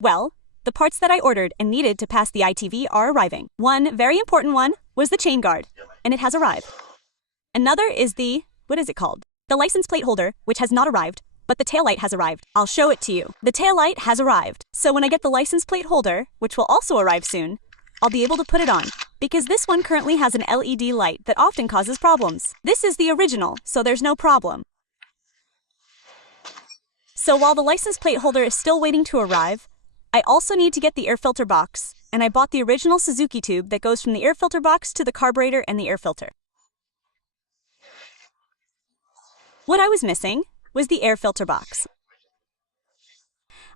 Well, the parts that I ordered and needed to pass the ITV are arriving. One very important one was the chain guard, and it has arrived. Another is the, what is it called? The license plate holder, which has not arrived, but the taillight has arrived. I'll show it to you. The taillight has arrived. So when I get the license plate holder, which will also arrive soon, I'll be able to put it on, because this one currently has an LED light that often causes problems. This is the original, so there's no problem. So while the license plate holder is still waiting to arrive, I also need to get the air filter box, and I bought the original Suzuki tube that goes from the air filter box to the carburetor and the air filter. What I was missing was the air filter box.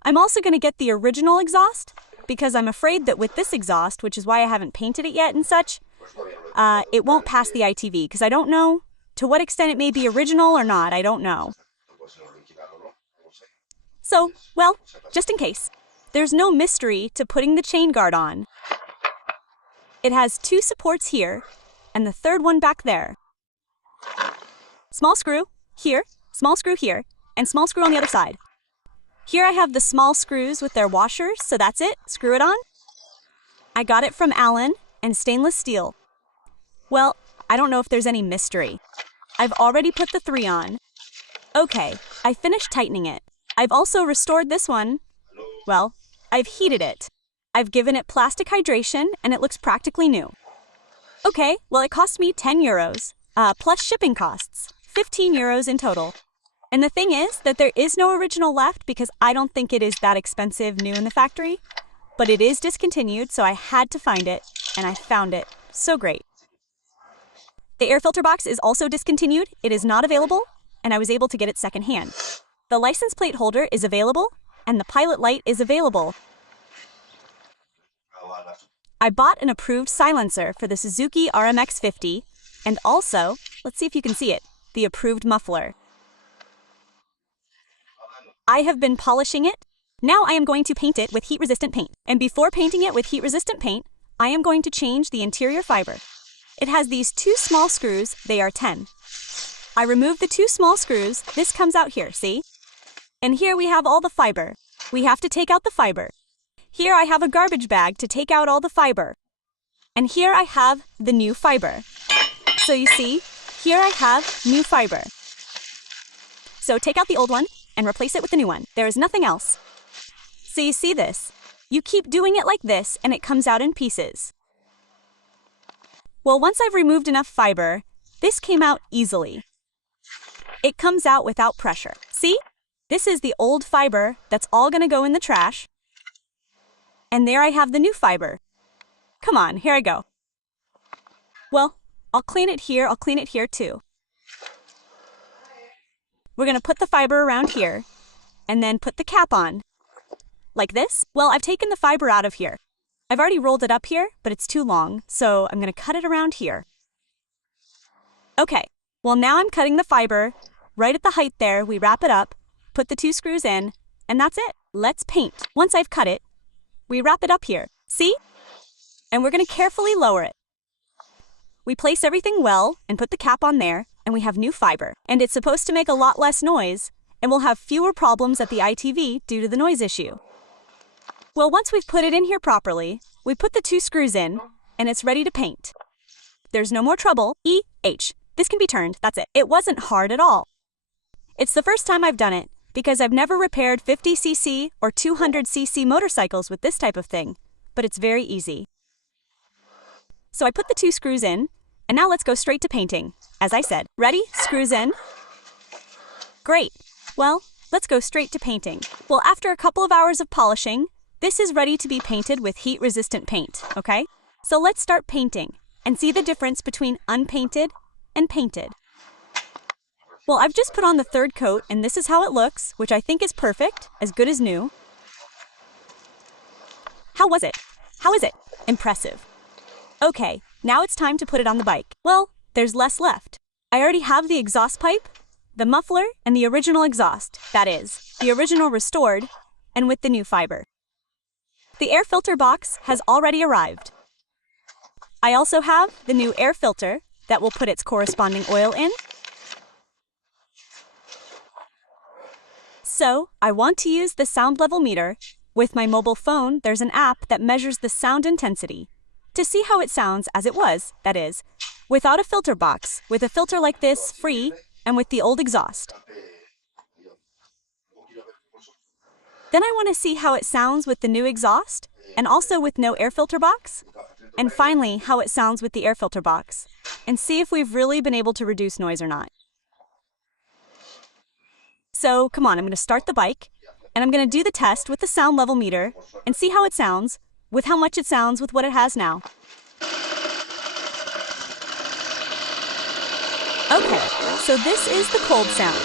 I'm also going to get the original exhaust, because I'm afraid that with this exhaust, which is why I haven't painted it yet and such, it won't pass the ITV, because I don't know to what extent it may be original or not, I don't know. So, well, just in case. There's no mystery to putting the chain guard on. It has two supports here, and the third one back there. Small screw here, and small screw on the other side. Here I have the small screws with their washers, so that's it, screw it on. I got it from Allen and stainless steel. Well, I don't know if there's any mystery. I've already put the 3 on. Okay, I finished tightening it. I've also restored this one. Well, I've heated it. I've given it plastic hydration, and it looks practically new. Okay, well it cost me 10 euros, plus shipping costs, 15 euros in total. And the thing is that there is no original left because I don't think it is that expensive new in the factory, but it is discontinued, so I had to find it, and I found it. So great. The air filter box is also discontinued, it is not available, and I was able to get it secondhand. The license plate holder is available, and the pilot light is available. I bought an approved silencer for the Suzuki RMX 50, and also, let's see if you can see it, the approved muffler. I have been polishing it. Now I am going to paint it with heat-resistant paint. And before painting it with heat-resistant paint, I am going to change the interior fiber. It has these 2 small screws, they are 10. I removed the 2 small screws, this comes out here, see? And here we have all the fiber. We have to take out the fiber. Here I have a garbage bag to take out all the fiber. And here I have the new fiber. So you see, here I have new fiber. So take out the old one and replace it with the new one. There is nothing else. So you see this? You keep doing it like this and it comes out in pieces. Well, once I've removed enough fiber, this came out easily. It comes out without pressure. See? This is the old fiber that's all gonna go in the trash. And there I have the new fiber. Come on, here I go. Well, I'll clean it here too. We're gonna put the fiber around here, and then put the cap on. Like this? Well, I've taken the fiber out of here. I've already rolled it up here, but it's too long, so I'm gonna cut it around here. Okay, well now I'm cutting the fiber. Right at the height there, we wrap it up, put the 2 screws in, and that's it. Let's paint. Once I've cut it, we wrap it up here. See? And we're gonna carefully lower it. We place everything well and put the cap on there, and we have new fiber. And it's supposed to make a lot less noise, and we'll have fewer problems at the ITV due to the noise issue. Well, once we've put it in here properly, we put the 2 screws in, and it's ready to paint. There's no more trouble. E-H. This can be turned, that's it. It wasn't hard at all. It's the first time I've done it, because I've never repaired 50cc or 200cc motorcycles with this type of thing, but it's very easy. So I put the 2 screws in, and now let's go straight to painting. As I said, ready? Screws in. Great. Well, let's go straight to painting. Well, after a couple of hours of polishing, this is ready to be painted with heat-resistant paint, okay? So let's start painting and see the difference between unpainted and painted. Well, I've just put on the 3rd coat, and this is how it looks, which I think is perfect, as good as new. How was it? How is it? Impressive. Okay, now it's time to put it on the bike. Well, there's less left. I already have the exhaust pipe, the muffler, and the original exhaust, that is, the original restored, and with the new fiber. The air filter box has already arrived. I also have the new air filter that will put its corresponding oil in. So, I want to use the sound level meter With my mobile phone, there's an app that measures the sound intensity to see how it sounds as it was, that is, without a filter box, with a filter like this, free, and with the old exhaust. Then I want to see how it sounds with the new exhaust, and also with no air filter box. And finally, how it sounds with the air filter box, and see if we've really been able to reduce noise or not. So, come on, I'm going to start the bike, and I'm going to do the test with the sound level meter, and see how it sounds, with how much it sounds with what it has now. Okay, so this is the cold sound.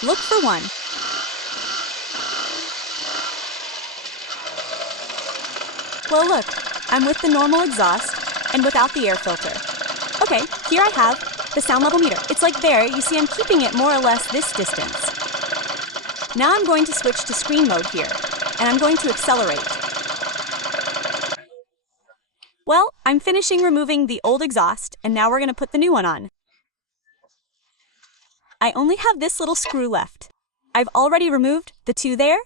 Look for one. Well, look, I'm with the normal exhaust and without the air filter. Okay, here I have the sound level meter. It's like there, you see I'm keeping it more or less this distance. Now I'm going to switch to screen mode here, and I'm going to accelerate. Well, I'm finishing removing the old exhaust, and now we're going to put the new one on. I only have this little screw left. I've already removed the two there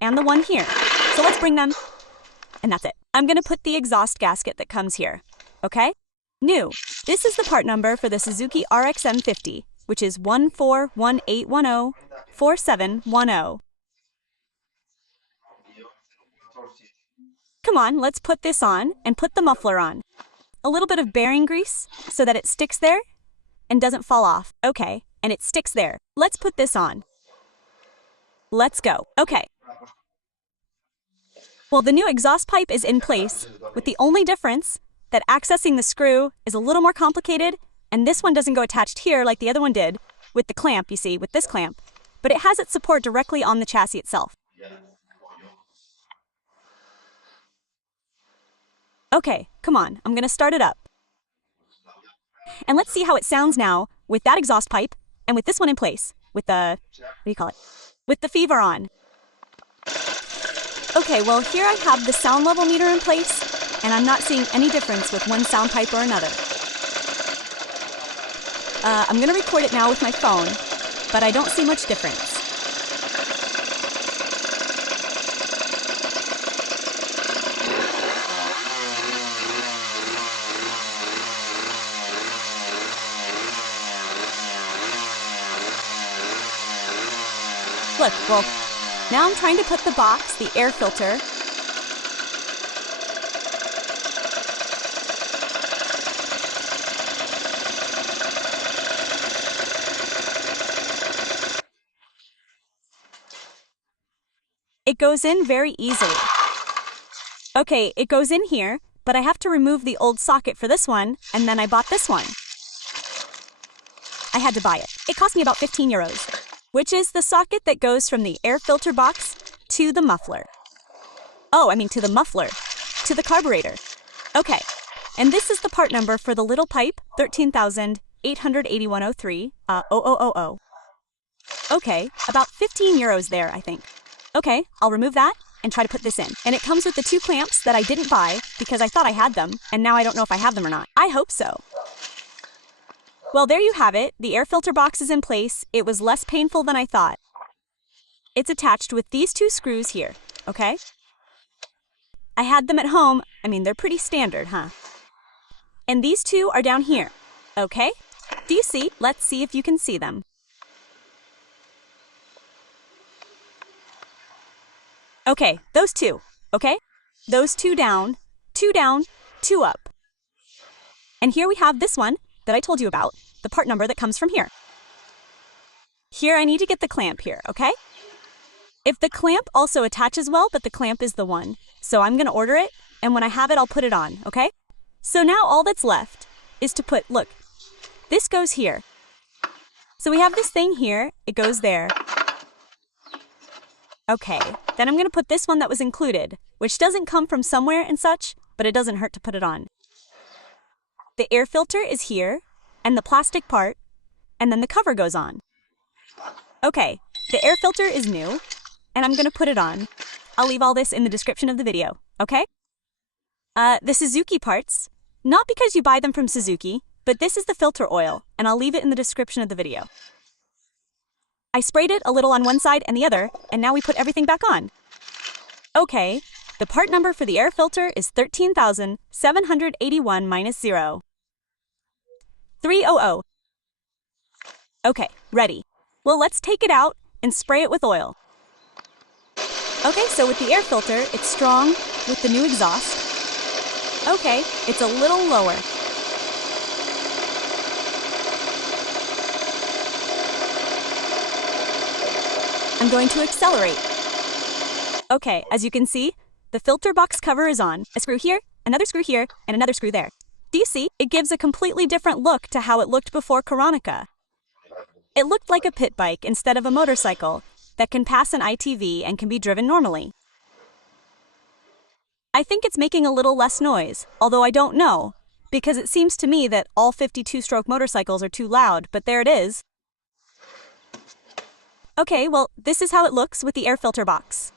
and the one here. So let's bring them, and that's it. I'm going to put the exhaust gasket that comes here, okay? New. This is the part number for the Suzuki RMX 50, which is 1418104710. Come on, let's put this on and put the muffler on. A little bit of bearing grease so that it sticks there and doesn't fall off. Okay, and it sticks there. Let's put this on. Let's go. Okay. Well, the new exhaust pipe is in place, with the only difference that accessing the screw is a little more complicated, and this one doesn't go attached here like the other one did, with the clamp, you see, with this clamp, but it has its support directly on the chassis itself. Okay, come on, I'm gonna start it up. And let's see how it sounds now with that exhaust pipe and with this one in place, with the, what do you call it? With the fever on. Okay, well here I have the sound level meter in place, and I'm not seeing any difference with one sound pipe or another. I'm gonna record it now with my phone, but I don't see much difference. Look, well, now I'm trying to put the box, the air filter, it goes in very easily. Okay, it goes in here, but I have to remove the old socket for this one, and then I bought this one. I had to buy it. It cost me about 15 euros. Which is the socket that goes from the air filter box to the muffler. Oh, I mean to the muffler, to the carburetor. Okay, and this is the part number for the little pipe, 13,881.03, 0000. Okay, about 15 euros there, I think. Okay, I'll remove that and try to put this in. And it comes with the two clamps that I didn't buy because I thought I had them, and now I don't know if I have them or not. I hope so. Well, there you have it. The air filter box is in place. It was less painful than I thought. It's attached with these two screws here, okay? I had them at home. I mean, they're pretty standard, huh? And these two are down here, okay? Do you see? Let's see if you can see them. Okay, those two, okay? Those two down, two up. And here we have this one that I told you about, the part number that comes from here. Here I need to get the clamp here, okay? If the clamp also attaches well, but the clamp is the one. So I'm gonna order it, and when I have it, I'll put it on, okay? So now all that's left is to put, look, this goes here. So we have this thing here, it goes there. Okay, then I'm gonna put this one that was included, which doesn't come from somewhere and such, but it doesn't hurt to put it on. The air filter is here, and the plastic part, and then the cover goes on. Okay, the air filter is new, and I'm gonna put it on. I'll leave all this in the description of the video, okay? The Suzuki parts, not because you buy them from Suzuki, but this is the filter oil, and I'll leave it in the description of the video. I sprayed it a little on one side and the other, and now we put everything back on. Okay, the part number for the air filter is 13,781 minus 0. 300. Okay, ready. Well, let's take it out and spray it with oil. Okay, so with the air filter, it's strong with the new exhaust. Okay, it's a little lower. I'm going to accelerate. Okay, as you can see, the filter box cover is on. A screw here, another screw here, and another screw there. Do you see? It gives a completely different look to how it looked before Coronica. It looked like a pit bike instead of a motorcycle that can pass an ITV and can be driven normally. I think it's making a little less noise, although I don't know, because it seems to me that all 52-stroke motorcycles are too loud, but there it is. Okay, well, this is how it looks with the air filter box.